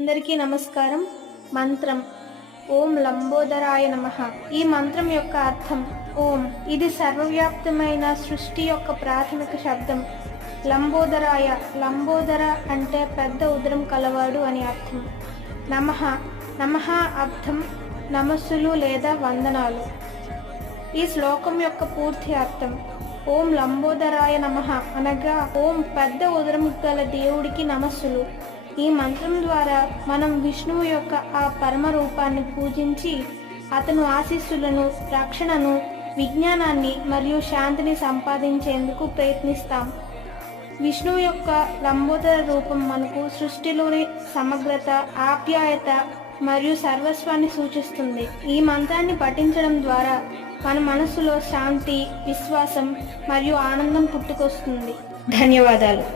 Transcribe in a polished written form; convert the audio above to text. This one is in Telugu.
అందరికీ నమస్కారం. మంత్రం ఓం లంబోదరాయ నమః. ఈ మంత్రం యొక్క అర్థం ఓం. ఇది సర్వవ్యాప్తమైన సృష్టి యొక్క ప్రాథమిక శబ్దం. లంబోదరాయ, లంబోదర అంటే పెద్ద ఉదరం కలవాడు అని అర్థం. నమః, నమః అర్థం నమస్సులు లేదా వందనాలు. ఈ శ్లోకం యొక్క పూర్తి అర్థం ఓం లంబోదరాయ నమః అనగా ఓం పెద్ద ఉదరం గల దేవుడికి నమస్సులు. ఈ మంత్రం ద్వారా మనం విష్ణువు యొక్క ఆ పరమ రూపాన్ని పూజించి అతను ఆశీస్సులను, రక్షణను, విజ్ఞానాన్ని మరియు శాంతిని సంపాదించేందుకు ప్రయత్నిస్తాం. విష్ణువు యొక్క లంబోదర రూపం మనకు సృష్టిలోని సమగ్రత, ఆప్యాయత మరియు సర్వస్వాన్ని సూచిస్తుంది. ఈ మంత్రాన్ని పఠించడం ద్వారా మన మనసులో శాంతి, విశ్వాసం మరియు ఆనందం పుట్టుకొస్తుంది. ధన్యవాదాలు.